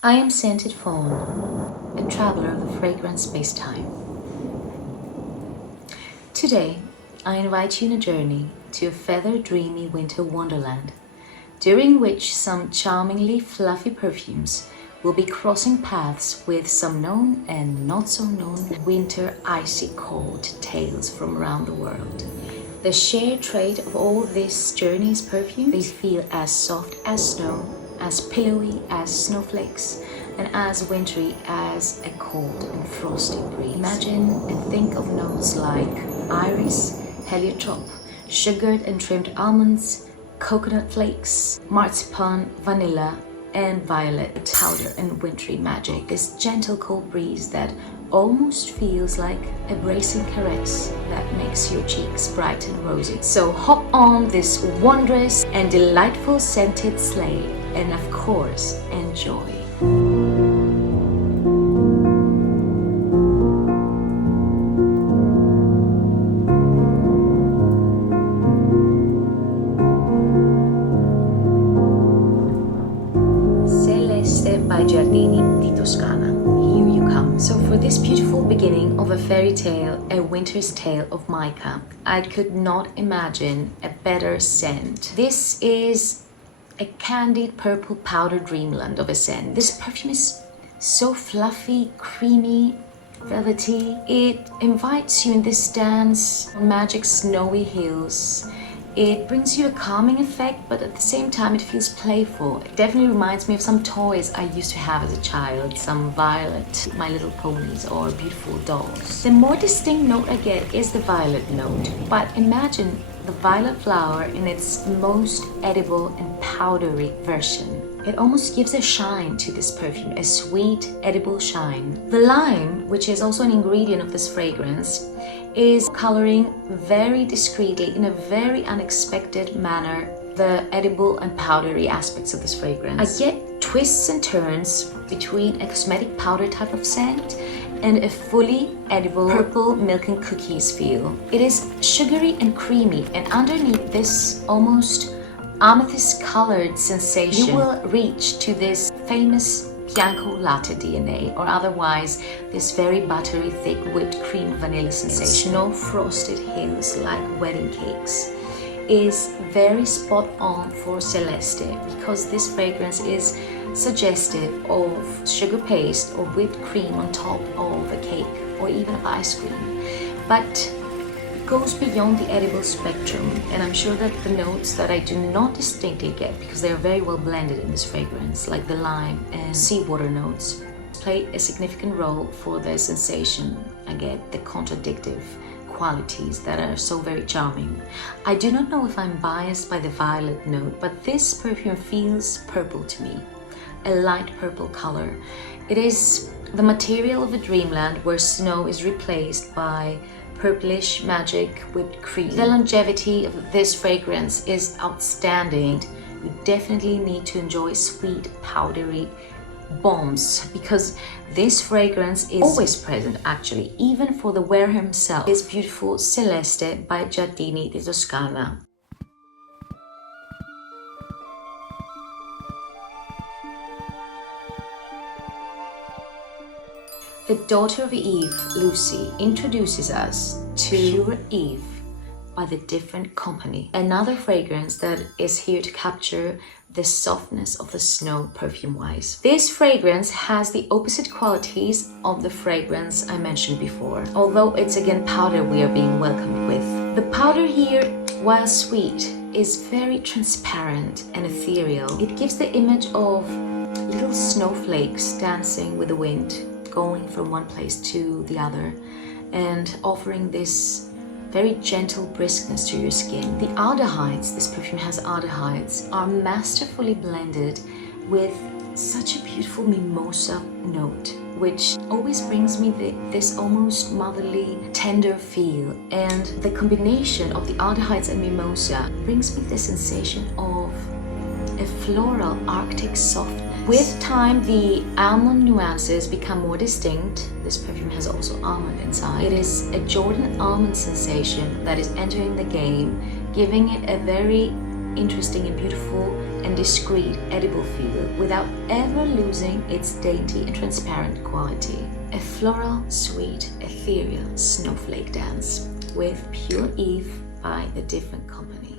I am Scented Fawn, a traveler of the fragrant space-time. Today, I invite you on a journey to a feather-dreamy winter wonderland, during which some charmingly fluffy perfumes will be crossing paths with some known and not so known winter icy cold tales from around the world. The shared trait of all these journeys' perfumes, they feel as soft as snow, as pillowy as snowflakes, and as wintry as a cold and frosty breeze. Imagine and think of notes like iris, heliotrope, sugared and trimmed almonds, coconut flakes, marzipan, vanilla, and violet powder and wintry magic. This gentle cold breeze that almost feels like a bracing caress that makes your cheeks bright and rosy. So hop on this wondrous and delightful scented sleigh and of course enjoy. Celeste by Giardini di Toscana. Here you come. So for this beautiful beginning of a fairy tale, a winter's tale of mica, I could not imagine a better scent. This is a candied purple powder dreamland of a scent. This perfume is so fluffy, creamy, velvety. It invites you in this dance on magic snowy hills. It brings you a calming effect, but at the same time it feels playful. It definitely reminds me of some toys I used to have as a child, some Violet, My Little Ponies, or beautiful dolls. The more distinct note I get is the violet note, but imagine the violet flower in its most edible and powdery version. It almost gives a shine to this perfume, a sweet, edible shine. The lime, which is also an ingredient of this fragrance, is coloring very discreetly, in a very unexpected manner, the edible and powdery aspects of this fragrance. I get twists and turns between a cosmetic powder type of scent and a fully edible purple milk and cookies feel. It is sugary and creamy, and underneath this almost amethyst colored sensation, you will reach to this famous Bianco Latte DNA, or otherwise this very buttery, thick whipped cream vanilla sensation. Snow frosted hills like wedding cakes is very spot on for Celeste, because this fragrance is suggestive of sugar paste or whipped cream on top of a cake or even of ice cream, but goes beyond the edible spectrum, and I'm sure that the notes that I do not distinctly get, because they are very well blended in this fragrance, like the lime and seawater notes, play a significant role for the sensation I get, the contradictive qualities that are so very charming. I do not know if I'm biased by the violet note, but this perfume feels purple to me, a light purple color. It is the material of a dreamland where snow is replaced by purplish magic whipped cream. The longevity of this fragrance is outstanding. You definitely need to enjoy sweet, powdery bombs, because this fragrance is always present, actually, even for the wearer himself. This beautiful Celeste by Giardini di Toscana. The daughter of Eve, Lucy, introduces us to Pure Eve by The Different Company, another fragrance that is here to capture the softness of the snow perfume-wise. This fragrance has the opposite qualities of the fragrance I mentioned before, although it's again powder we are being welcomed with. The powder here, while sweet, is very transparent and ethereal. It gives the image of little snowflakes dancing with the wind, going from one place to the other, and offering this very gentle briskness to your skin. The aldehydes, this perfume has aldehydes, are masterfully blended with such a beautiful mimosa note, which always brings me this almost motherly, tender feel. And the combination of the aldehydes and mimosa brings me the sensation of a floral Arctic softness. With time, the almond nuances become more distinct. This perfume has also almond inside. It is a Jordan almond sensation that is entering the game, giving it a very interesting and beautiful and discreet edible feel without ever losing its dainty and transparent quality. A floral, sweet, ethereal snowflake dance with Pure Eve by The Different Company.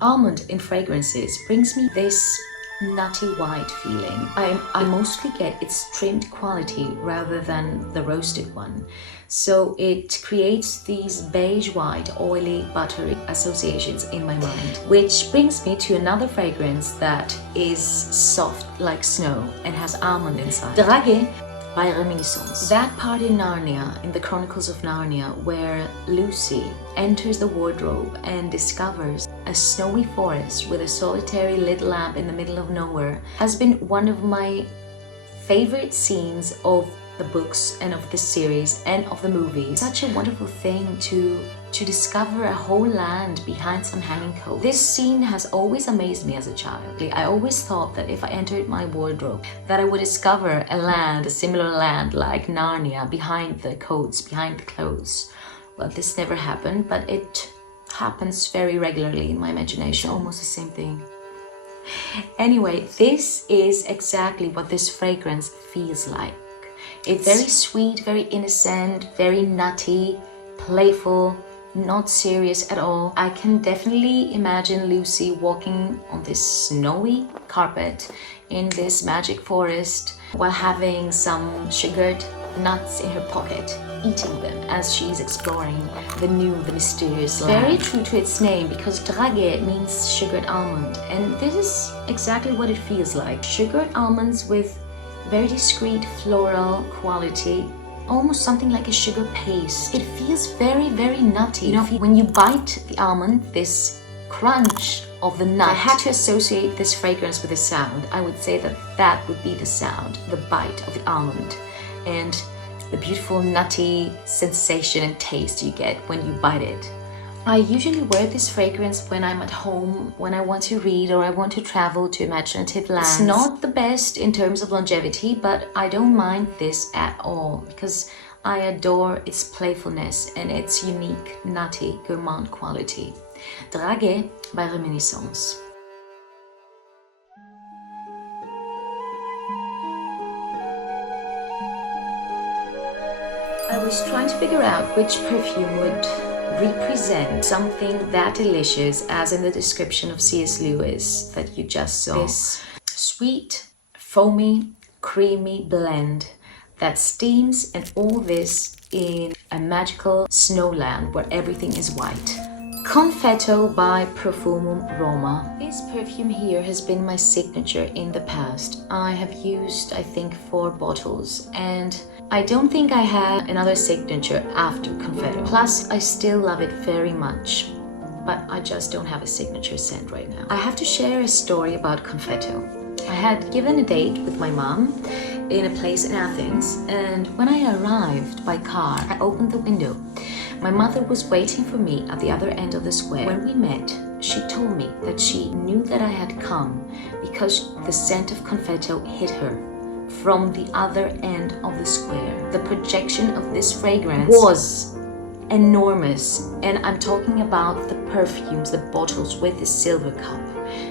Almond in fragrances brings me this nutty white feeling. I mostly get its trimmed quality rather than the roasted one. So it creates these beige white, oily, buttery associations in my mind. Which brings me to another fragrance that is soft like snow and has almond inside. Dragée by Reminiscence. That part in Narnia, in the Chronicles of Narnia, where Lucy enters the wardrobe and discovers a snowy forest with a solitary lit lamp in the middle of nowhere, has been one of my favorite scenes of the books and of the series and of the movies. Such a wonderful thing to discover a whole land behind some hanging coat. This scene has always amazed me as a child. I always thought that if I entered my wardrobe, that I would discover a land, a similar land like Narnia, behind the coats, behind the clothes. Well, this never happened, but it happens very regularly in my imagination, almost the same thing. Anyway, this is exactly what this fragrance feels like. It's very sweet, very innocent, very nutty, playful, not serious at all. I can definitely imagine Lucy walking on this snowy carpet in this magic forest while having some sugared nuts in her pocket, eating them as she's exploring the mysterious land. Very true to its name, because Dragée means sugared almond, and this is exactly what it feels like. Sugared almonds with very discreet floral quality, almost something like a sugar paste. It feels very, very nutty. You know, when you bite the almond, this crunch of the nut. If I had to associate this fragrance with a sound, I would say that that would be the sound, the bite of the almond, and the beautiful nutty sensation and taste you get when you bite it. I usually wear this fragrance when I'm at home, when I want to read or I want to travel to imaginative lands. It's not the best in terms of longevity, but I don't mind this at all because I adore its playfulness and its unique, nutty, gourmand quality. Dragée by Reminiscence. I was trying to figure out which perfume would represent something that delicious as in the description of C.S. Lewis that you just saw. This sweet, foamy, creamy blend that steams, and all this in a magical snowland where everything is white. Confetto by Profumum Roma. This perfume here has been my signature in the past. I have used, I think, 4 bottles, and I don't think I had another signature after Confetto. Plus, I still love it very much, but I just don't have a signature scent right now. I have to share a story about Confetto. I had given a date with my mom in a place in Athens, and when I arrived by car, I opened the window. My mother was waiting for me at the other end of the square. When we met, she told me that she knew that I had come because the scent of Confetto hit her from the other end of the square. The projection of this fragrance was enormous, and I'm talking about the perfumes, the bottles with the silver cup,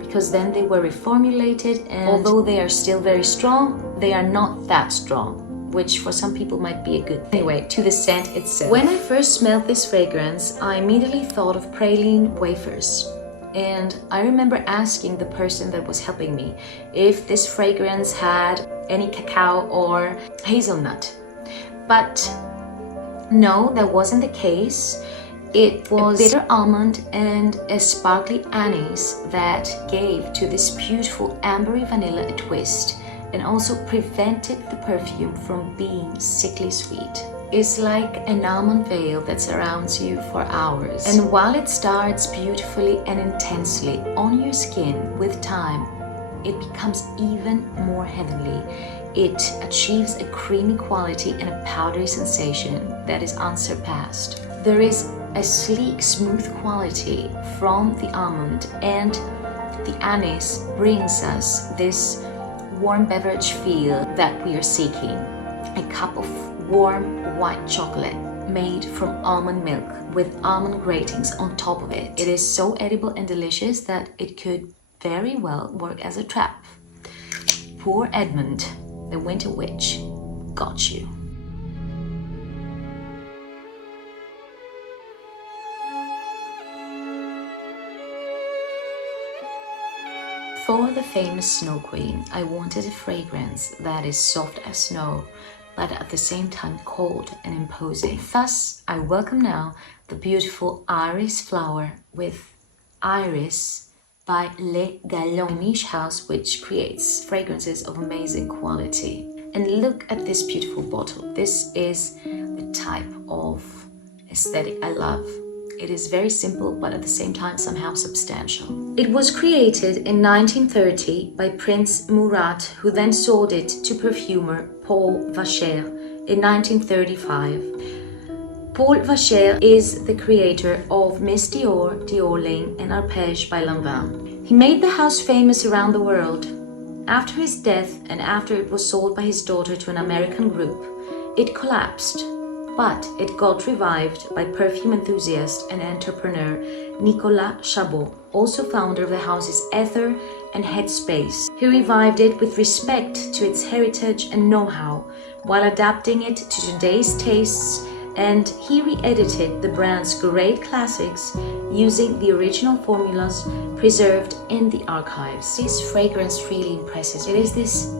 because then they were reformulated, and although they are still very strong, they are not that strong, which for some people might be a good thing. Anyway, to the scent itself. When I first smelled this fragrance, I immediately thought of praline wafers. And I remember asking the person that was helping me if this fragrance had any cacao or hazelnut. But no, that wasn't the case. It was a bitter almond and a sparkly anise that gave to this beautiful ambery vanilla a twist, and also prevented the perfume from being sickly sweet. It's like an almond veil that surrounds you for hours. And while it starts beautifully and intensely on your skin, with time, it becomes even more heavenly. It achieves a creamy quality and a powdery sensation that is unsurpassed. There is a sleek, smooth quality from the almond, and the anise brings us this warm beverage feel that we are seeking. A cup of warm white chocolate made from almond milk with almond gratings on top of it. It is so edible and delicious that it could very well work as a trap. Poor Edmund, the winter witch, got you. For the famous Snow Queen, I wanted a fragrance that is soft as snow, but at the same time cold and imposing. Thus, I welcome now the beautiful iris flower with Iris by Les Galions, a niche house which creates fragrances of amazing quality. And look at this beautiful bottle. This is the type of aesthetic I love. It is very simple, but at the same time somehow substantial. It was created in 1930 by Prince Murat, who then sold it to perfumer Paul Vacher in 1935. Paul Vacher is the creator of Miss Dior, Diorling, and Arpège by Lanvin. He made the house famous around the world. After his death and after it was sold by his daughter to an American group, it collapsed. But it got revived by perfume enthusiast and entrepreneur Nicolas Chabot, also founder of the houses Ether and Headspace. He revived it with respect to its heritage and know-how, while adapting it to today's tastes, and he re-edited the brand's great classics using the original formulas preserved in the archives. This fragrance really impresses me. It is this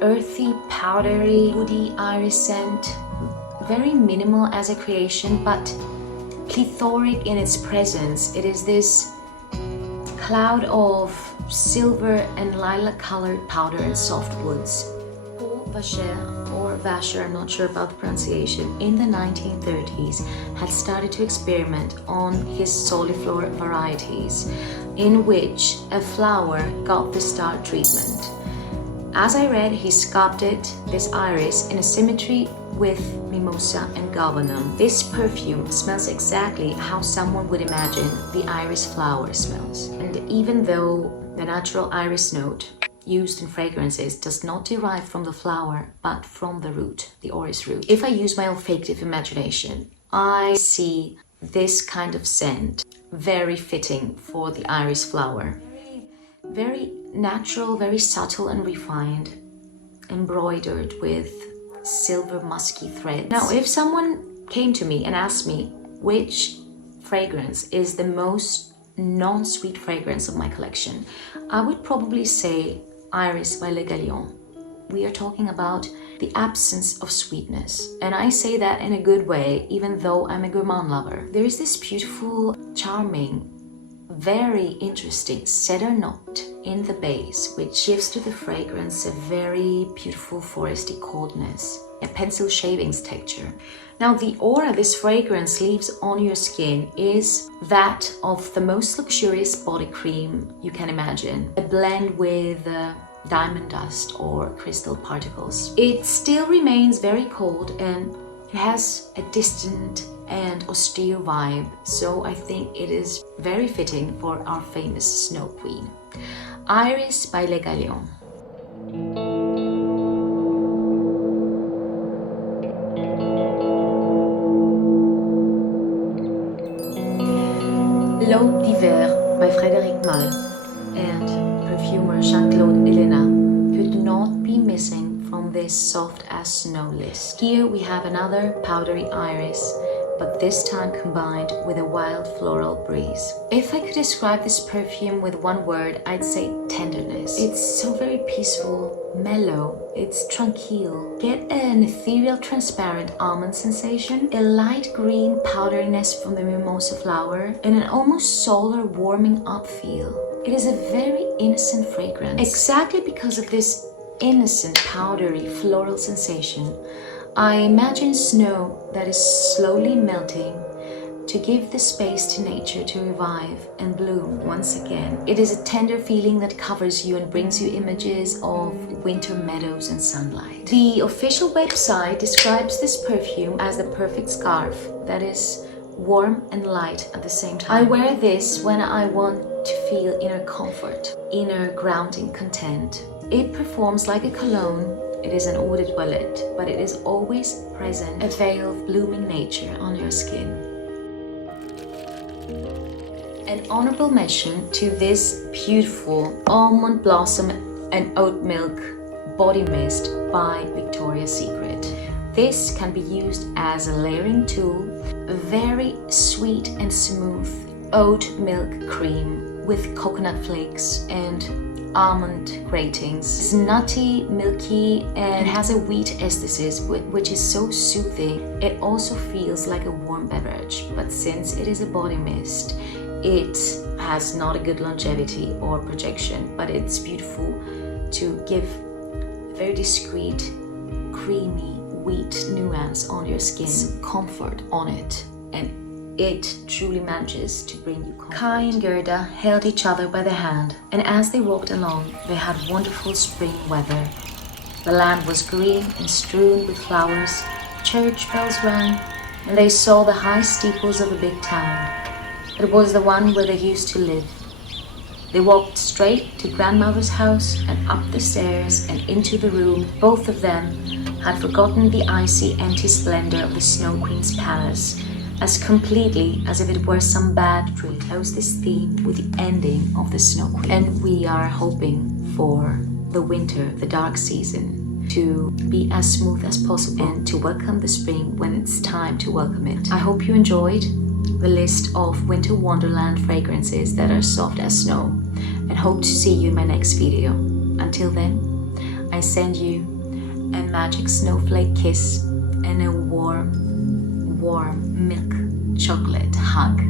earthy, powdery, woody iris scent. Very minimal as a creation, but plethoric in its presence. It is this cloud of silver and lilac colored powder and soft woods. Paul Vacher, or Vacher, I'm not sure about the pronunciation, in the 1930s had started to experiment on his soliflor varieties, in which a flower got the star treatment. As I read, he sculpted this iris in a symmetry with mimosa and galbanum. This perfume smells exactly how someone would imagine the iris flower smells. And even though the natural iris note used in fragrances does not derive from the flower, but from the root, the orris root. If I use my olfactive imagination, I see this kind of scent very fitting for the iris flower. Very natural, very subtle and refined, embroidered with silver musky threads. Now, if someone came to me and asked me which fragrance is the most non-sweet fragrance of my collection, I would probably say Iris by Les Galions. We are talking about the absence of sweetness, and I say that in a good way, even though I'm a gourmand lover. There is this beautiful, charming, very interesting cedar note in the base, which gives to the fragrance a very beautiful foresty coldness, a pencil shavings texture. Now, the aura this fragrance leaves on your skin is that of the most luxurious body cream you can imagine, a blend with diamond dust or crystal particles. It still remains very cold and it has a distant and austere vibe, so I think it is very fitting for our famous Snow Queen. Iris by Les Galions. L'Aube d'hiver by Frédéric Malle and perfumer Jean-Claude Helena could not be missing from this soft as snow list. Here we have another powdery iris, but this time combined with a wild floral breeze. If I could describe this perfume with one word, I'd say tenderness. It's so very peaceful, mellow, it's tranquil. Get an ethereal transparent almond sensation, a light green powderiness from the mimosa flower, and an almost solar warming up feel. It is a very innocent fragrance. Exactly because of this innocent powdery floral sensation, I imagine snow that is slowly melting to give the space to nature to revive and bloom once again. It is a tender feeling that covers you and brings you images of winter meadows and sunlight. The official website describes this perfume as the perfect scarf that is warm and light at the same time. I wear this when I want to feel inner comfort, inner grounding content. It performs like a cologne It is an eau de toilette, but it is always present, a veil of blooming nature on your skin. An honorable mention to this beautiful almond blossom and oat milk body mist by Victoria's Secret. This can be used as a layering tool. A very sweet and smooth oat milk cream with coconut flakes and almond gratings. It's nutty, milky, and has a wheat aesthesis which is so soothing. It also feels like a warm beverage, but since it is a body mist, it has not a good longevity or projection, but it's beautiful to give a very discreet, creamy, wheat nuance on your skin, some comfort on it, and it truly manages to bring you comfort. Kai and Gerda held each other by the hand, and as they walked along, they had wonderful spring weather. The land was green and strewn with flowers, church bells rang, and they saw the high steeples of a big town. It was the one where they used to live. They walked straight to grandmother's house and up the stairs and into the room. Both of them had forgotten the icy, empty splendor of the Snow Queen's palace as completely as if it were some bad dream. Close this theme with the ending of the Snow Queen. And we are hoping for the winter, the dark season, to be as smooth as possible and to welcome the spring when it's time to welcome it. I hope you enjoyed the list of winter wonderland fragrances that are soft as snow, and hope to see you in my next video. Until then, I send you a magic snowflake kiss and a warm, warm milk chocolate hug.